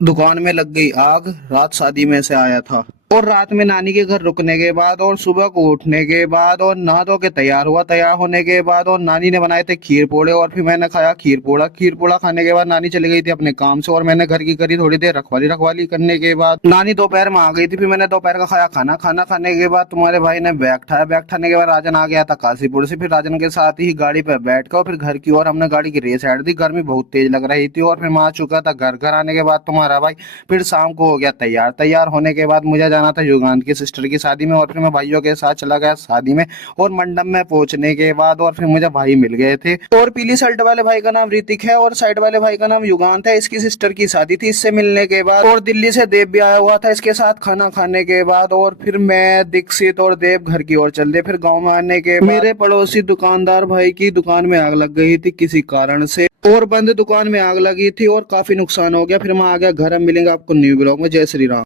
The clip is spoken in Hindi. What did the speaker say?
दुकान में लग गई आग। रात शादी में से आया था और रात में नानी के घर रुकने के बाद और सुबह को उठने के बाद और नहा धो के तैयार हुआ। तैयार होने के बाद और नानी ने बनाए थे खीर पूड़े और फिर मैंने खाया खीर पूड़ा। खीर पूड़ा खाने के बाद नानी चली गई थी अपने काम से और मैंने घर की करी थोड़ी देर रखवाली। रखवाली करने के बाद नानी दोपहर में आ गई थी। फिर मैंने दोपहर का खाया खाना। खाना खाने के बाद तुम्हारे भाई ने बैग उठाया। बैग उठाने के बाद राजन आ गया था काशीपुर से। फिर राजन के साथ ही गाड़ी पे बैठ कर फिर घर की ओर हमने गाड़ी की रेस साइड दी। गर्मी बहुत तेज लग रही थी और फिर मैं आ चुका था घर। घर आने के बाद तुम्हारा भाई फिर शाम को हो गया तैयार। तैयार होने के बाद मुझे जाना था युगांत की सिस्टर की शादी में और फिर मैं भाइयों के साथ चला गया शादी में। और मंडप में पहुंचने के बाद और फिर मुझे भाई मिल गए थे। और पीली शर्ट वाले भाई का नाम ऋतिक है और साइड वाले भाई का नाम युगांत है। इसकी सिस्टर की शादी थी। इससे मिलने के बाद और दिल्ली से देव भी आया हुआ था इसके साथ। खाना खाने के बाद और फिर मैं दीक्षित और देव घर की ओर चल दिए। फिर गाँव में आने के बाद मेरे पड़ोसी दुकानदार भाई की दुकान में आग लग गई थी किसी कारण से और बंद दुकान में आग लगी थी और काफी नुकसान हो गया। फिर मैं आ गया घर। हम मिलेंगे आपको न्यू ब्लॉग में। जय श्री राम।